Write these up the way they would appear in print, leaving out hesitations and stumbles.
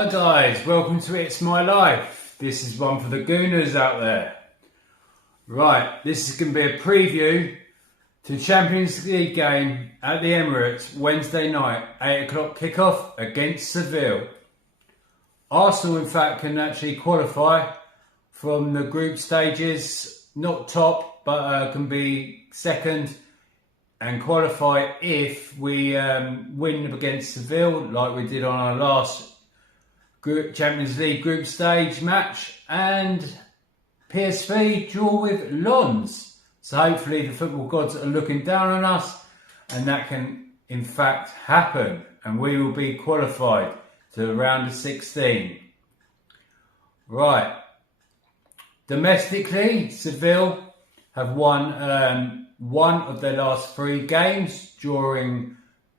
Hi guys, welcome to It's My Life. This is one for the Gooners out there. Right, this is going to be a preview to the Champions League game at the Emirates Wednesday night, 8 o'clock kickoff against Sevilla. Arsenal in fact can actually qualify from the group stages, not top, but can be second and qualify if we win against Sevilla like we did on our last Champions League group stage match, and PSV draw with Lens. So hopefully the football gods are looking down on us and that can in fact happen and we will be qualified to the round of 16. Right. Domestically, Seville have won one of their last 3 games, drawing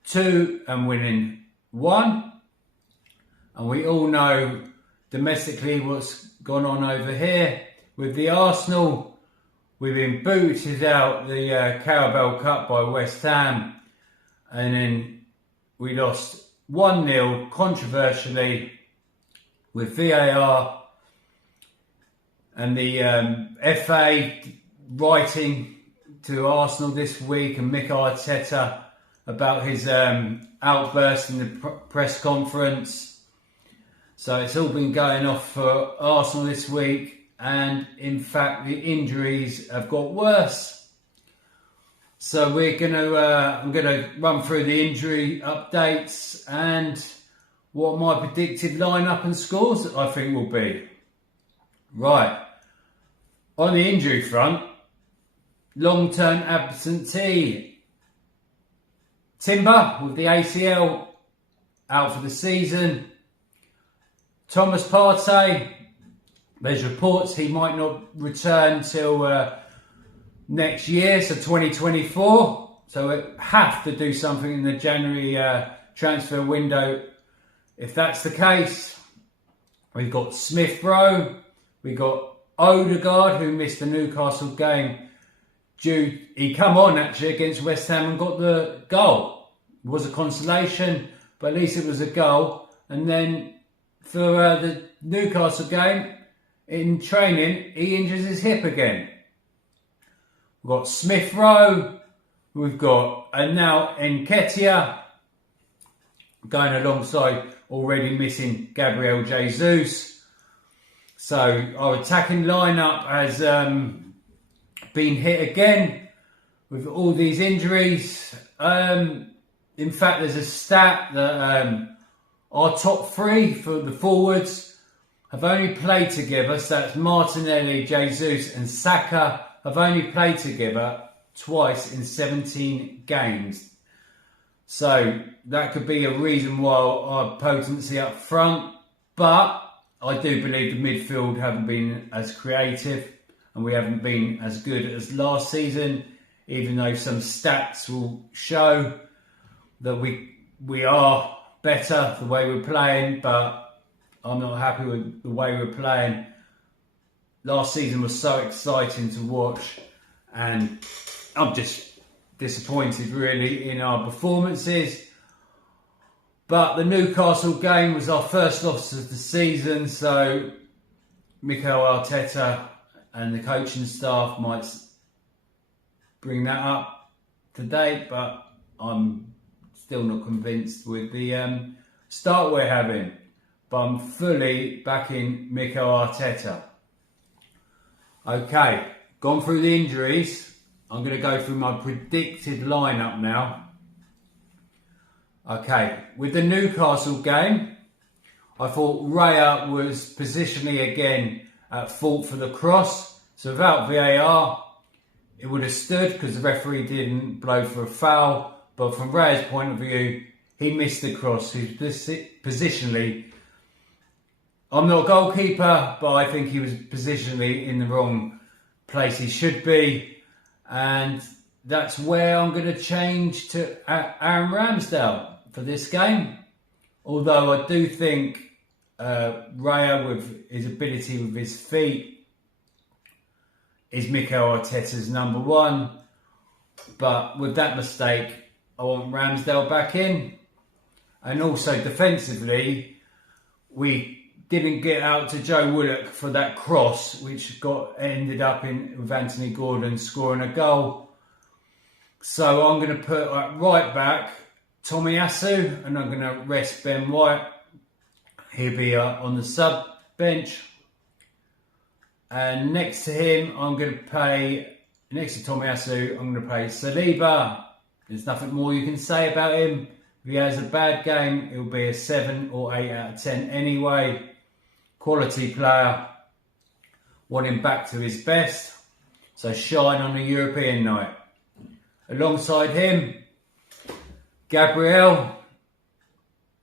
2 and winning 1. And we all know domestically what's gone on over here with the Arsenal. We've been booted out the Carabao Cup by West Ham, and then we lost 1-0 controversially with VAR, and the FA writing to Arsenal this week and Mikel Arteta about his outburst in the press conference. So it's all been going off for Arsenal this week, and in fact the injuries have got worse. So I'm gonna run through the injury updates and what my predicted lineup and scores I think will be. Right, on the injury front, long-term absentee Timber with the ACL out for the season. Thomas Partey, there's reports he might not return till next year, so 2024. So we have to do something in the January transfer window if that's the case. We've got Smith Rowe, we've got Odegaard, who missed the Newcastle game. He come on actually against West Ham and got the goal. It was a consolation, but at least it was a goal. And then for the Newcastle game, in training, he injures his hip again. We've got Smith Rowe, we've got, and now Nketiah going alongside already missing Gabriel Jesus. So our attacking lineup has been hit again with all these injuries. In fact, there's a stat that our top 3 for the forwards have only played together. So that's Martinelli, Jesus and Saka have only played together twice in 17 games. So that could be a reason why our potency up front. But I do believe the midfield haven't been as creative and we haven't been as good as last season, even though some stats will show that we are better the way we're playing, but I'm not happy with the way we're playing. Last season was so exciting to watch, and I'm just disappointed really in our performances. But the Newcastle game was our first loss of the season, so Mikel Arteta and the coaching staff might bring that up to date, but I'm still not convinced with the start we're having. But I'm fully backing Mikel Arteta. Okay, gone through the injuries. I'm going to go through my predicted lineup now. Okay, with the Newcastle game, I thought Raya was positionally again at fault for the cross. So without VAR, it would have stood because the referee didn't blow for a foul. But from Raya's point of view, he missed the cross. He's positionally, I'm not a goalkeeper, but I think he was positionally in the wrong place he should be. And that's where I'm going to change to Aaron Ramsdale for this game. Although I do think Raya, with his ability with his feet, is Mikel Arteta's number 1. But with that mistake, I want Ramsdale back in. And also defensively, we didn't get out to Joe Willock for that cross, which ended up with Anthony Gordon scoring a goal. So I'm going to put right back Tomiyasu, and I'm going to rest Ben White. He'll be on the sub bench. And next to him, next to Tomiyasu, I'm going to play Saliba. There's nothing more you can say about him. If he has a bad game, it'll be a 7 or 8 out of 10 anyway. Quality player. Want him back to his best. So shine on a European night. Alongside him, Gabriel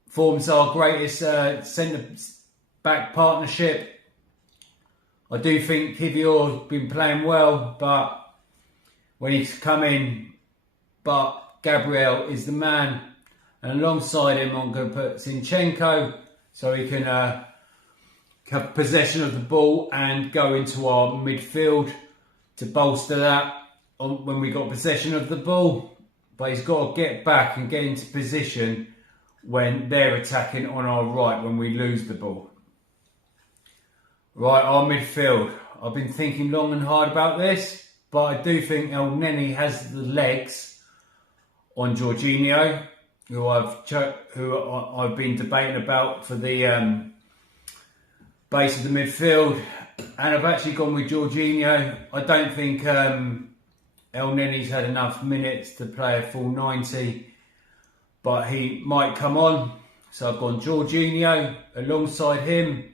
forms our greatest centre-back partnership. I do think Kivior's been playing well, but when he's come in, but Gabriel is the man. And alongside him, I'm going to put Zinchenko so he can have possession of the ball and go into our midfield to bolster that when we got possession of the ball. But he's got to get back and get into position when they're attacking on our right when we lose the ball. Right, our midfield. I've been thinking long and hard about this, but I do think El Neni has the legs on Jorginho, who I've been debating about for the base of the midfield, and I've actually gone with Jorginho. I don't think El Neni's had enough minutes to play a full 90, but he might come on. So I've gone Jorginho alongside him.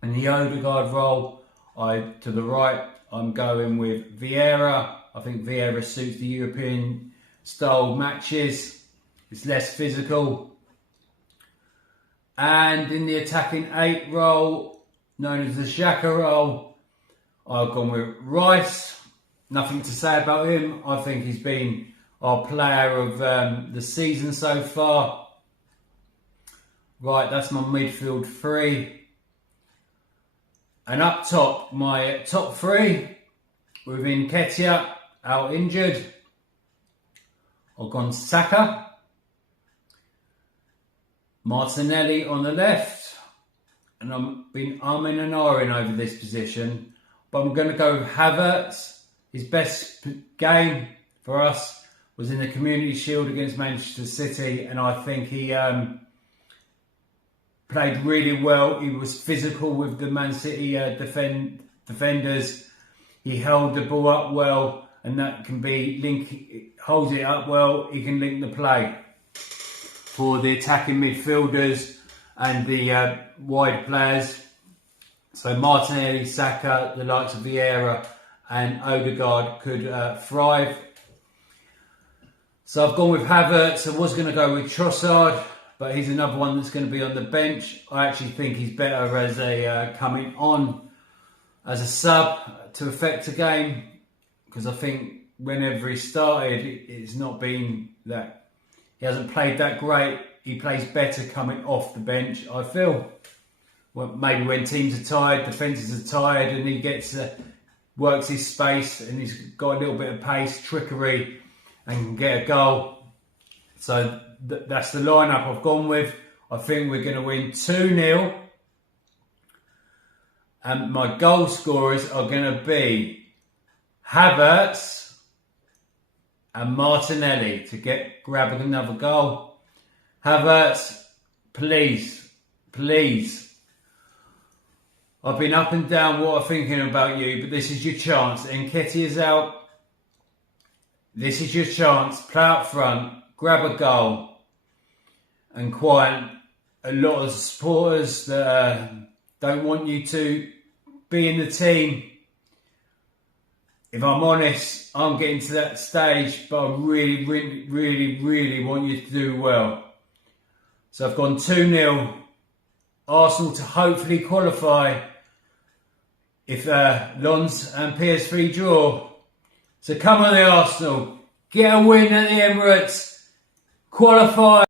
In the Odegaard role, to the right, I'm going with Vieira. I think Vieira suits the European style matches. It's less physical. And in the attacking 8 role, known as the Xhaka role, I've gone with Rice. Nothing to say about him. I think he's been our player of the season so far. Right, that's my midfield 3. And up top, my top 3, with Nketiah out injured. I've gone Saka, Martinelli on the left, and I've been umming and ahhing over this position, but I'm going to go with Havertz. His best game for us was in the Community Shield against Manchester City, and I think he played really well. He was physical with the Man City defenders. He held the ball up well, and that can be holds it up well. He can link the play for the attacking midfielders and the wide players. So Martinelli, Saka, the likes of Vieira and Odegaard could thrive. So I've gone with Havertz. I was going to go with Trossard, but he's another one that's going to be on the bench. I actually think he's better as a coming on as a sub to affect a game, because I think whenever he started, it's not been that he hasn't played that great. He plays better coming off the bench, I feel. Well, maybe when teams are tired, defences are tired, and he works his space, and he's got a little bit of pace, trickery, and can get a goal. So that's the lineup I've gone with. I think we're going to win 2-0. And my goal scorers are going to be Havertz and Martinelli to grab another goal. Havertz, please. I've been up and down what I'm thinking about you, but this is your chance. Nketiah's out. This is your chance. Play up front, grab a goal, and quite a lot of supporters that don't want you to be in the team. If I'm honest, I'm getting to that stage, but I really want you to do well. So I've gone 2-0. Arsenal to hopefully qualify if Lens and PSV draw. So come on the Arsenal, get a win at the Emirates, qualify.